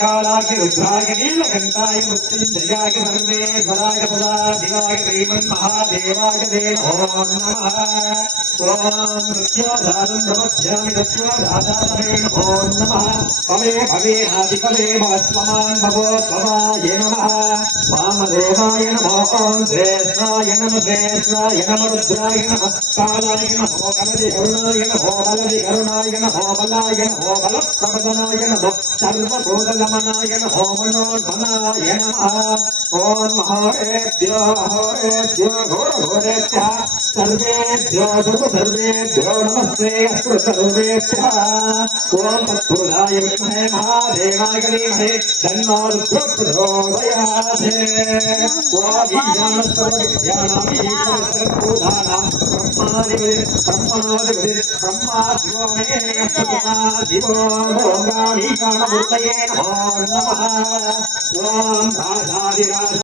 कालाग्नि रुद्राय नीलकंठाय मृत्युंजयाय सर्वे फलाय सदा शिवाय श्रीमन्महादेवाय ते नमो नमः। ओम मृत्युदानं प्रपद्यामि मृत्युदाताय नमो नमः। भवे भवे आदिकवे भवस्वमान् भवोद्भवाय नमः। वामदेवाय नमो श्रेष्ठाय नमः श्रेष्ठाय नमः रुद्राय नमः कालाय नमो कलदि करुणाय नमो बलदि करुणाय नमो बलाय नमो बलप्रपदनाय नमो सर्वभूतगमनाय नमो मनोन्मनाय नमः। ओम हरेभ्यो घोरघोरेभ्यः सर्वेभ्यो सर्वेभ्यो नमस्ते अस्तु सर्वेभ्यः। ओम तत्पुरुषाय विद्महे महादेवाय धीमहि तन्नो रुद्रः प्रचोदयात्। ओम ईशानस्सर्वविद्यानां ईश्वरस्सर्वभूतानां ब्रह्मादिपतिः ब्रह्मा शिवो मे शिवो ईशानमूर्तये नमो नमः। ओम राजाधिराज